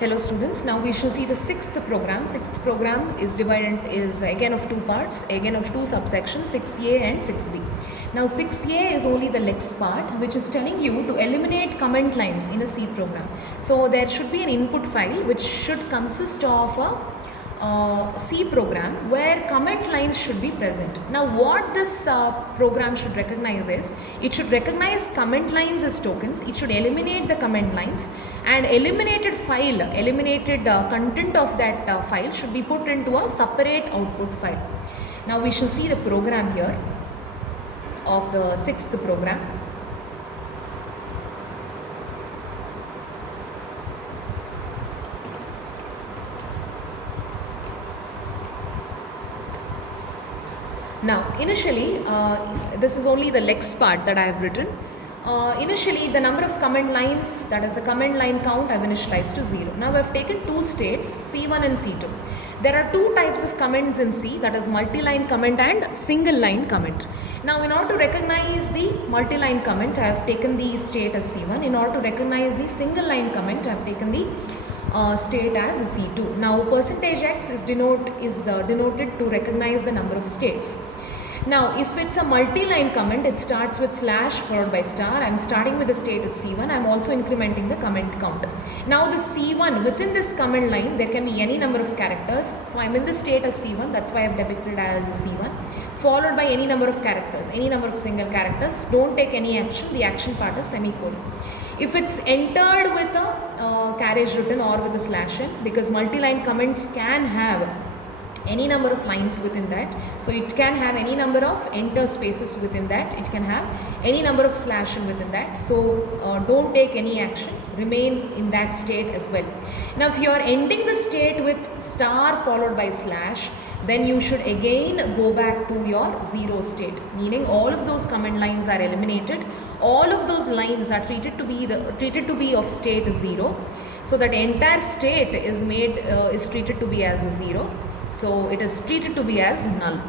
Hello students, now we shall see the sixth program. Sixth program is again of two parts, again of two subsections, 6A and 6B. Now 6A is only the lex part, which is telling you to eliminate comment lines in a C program. So there should be an input file which should consist of a C program where comment lines should be present. Now what this program should recognize is, it should recognize comment lines as tokens, it should eliminate the comment lines, and eliminated content of that file should be put into a separate output file. Now we shall see the program here of the sixth program. Now initially this is only the lex part that I have written. Initially the number of comment lines, that is the comment line count, I have initialized to 0. Now I have taken two states, C1 and C2. There are two types of comments in C, that is multi-line comment and single line comment. Now in order to recognize the multi-line comment, I have taken the state as C1. In order to recognize the single line comment, I have taken the state as C2. Now percentage X is denoted to recognize the number of states. Now if it's a multi-line comment, it starts with slash followed by star. I am starting with the state as C1. I am also incrementing the comment count. Now the C1, within this comment line there can be any number of characters. So I am in the state as C1, that's why I have depicted as a C1, followed by any number of characters, any number of single characters. Don't take any action, the action part is semicolon. If it's entered with a carriage written or with a slash n, because multi-line comments can have any number of lines within that, so it can have any number of enter spaces within that, it can have any number of slash n within that. So don't take any action, remain in that state as well. Now if you are ending the state with star followed by slash, then you should again go back to your 0 state, meaning all of those comment lines are eliminated. All of those lines are treated to be of state 0, so that entire state is treated to be as a 0. So it is treated to be as null.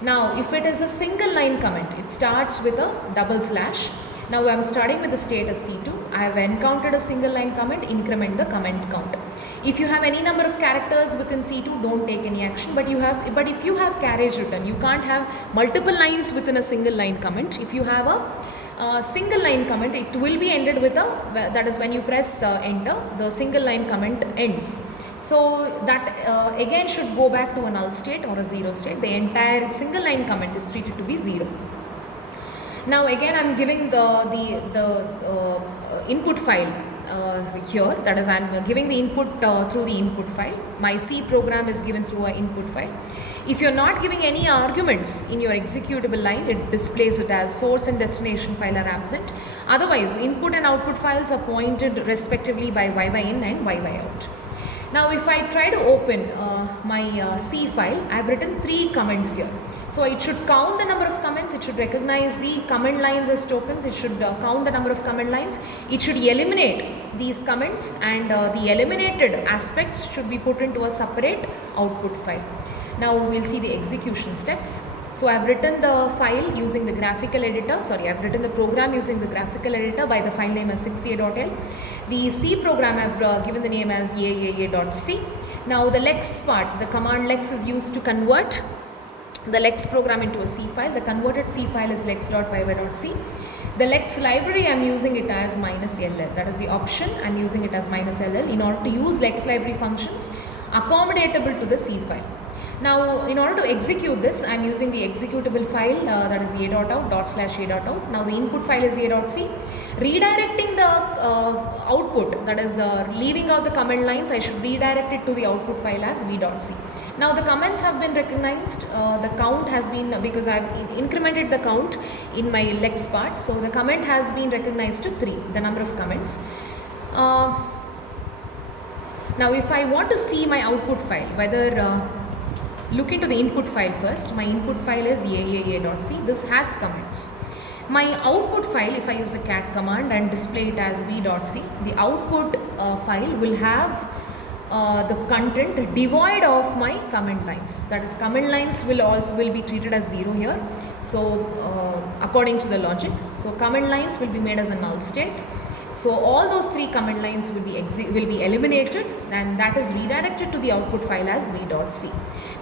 Now if it is a single line comment, it starts with a double slash. Now I am starting with the state as C2. I have encountered a single line comment, increment the comment count. If you have any number of characters within C2, don't take any action, but if you have carriage written, you can't have multiple lines within a single line comment. If you have a single line comment, it will be ended with that is when you press enter, the single line comment ends. So that again should go back to a null state or a 0 state. The entire single line comment is treated to be 0. Now again I am giving the input file here, that is I am giving the input through the input file. My C program is given through an input file. If you are not giving any arguments in your executable line, it displays it as source and destination file are absent. Otherwise input and output files are pointed respectively by YYin and YYout. Now if I try to open my C file, I have written 3 comments here. So it should count the number of comments, it should recognize the comment lines as tokens, it should count the number of comment lines, it should eliminate these comments, and the eliminated aspects should be put into a separate output file. Now we will see the execution steps. So I have written the file using the graphical editor, I have written the program using the graphical editor by the file name as 6a.l. The C program I have given the name as aaa.c. Now the lex part, the command lex is used to convert the lex program into a C file. The converted C file is lex.yy.c. The lex library I am using it as -ll, that is the option, I am using it as -ll in order to use lex library functions accommodatable to the C file. Now in order to execute this, I am using the executable file that is a.out. Now the input file is a.c. Redirecting the output, that is leaving out the comment lines, I should redirect it to the output file as v.c. Now the comments have been recognized, the count has been, because I have incremented the count in my lex part, so the comment has been recognized to 3, the number of comments. Now if I want to see my output file, whether look into the input file first. My input file is aaa.c. This has comments. My output file, if I use the cat command and display it as v.c, the output file will have the content devoid of my comment lines. That is, comment lines will be treated as 0 here. So according to the logic, so comment lines will be made as a null state. So all those 3 command lines will be eliminated, and that is redirected to the output file as v.c.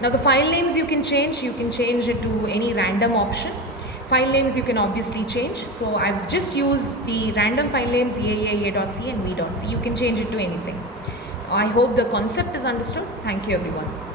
Now the file names you can change it to any random option. File names you can obviously change. So I've just used the random file names a.c and v.c. You can change it to anything. I hope the concept is understood. Thank you everyone.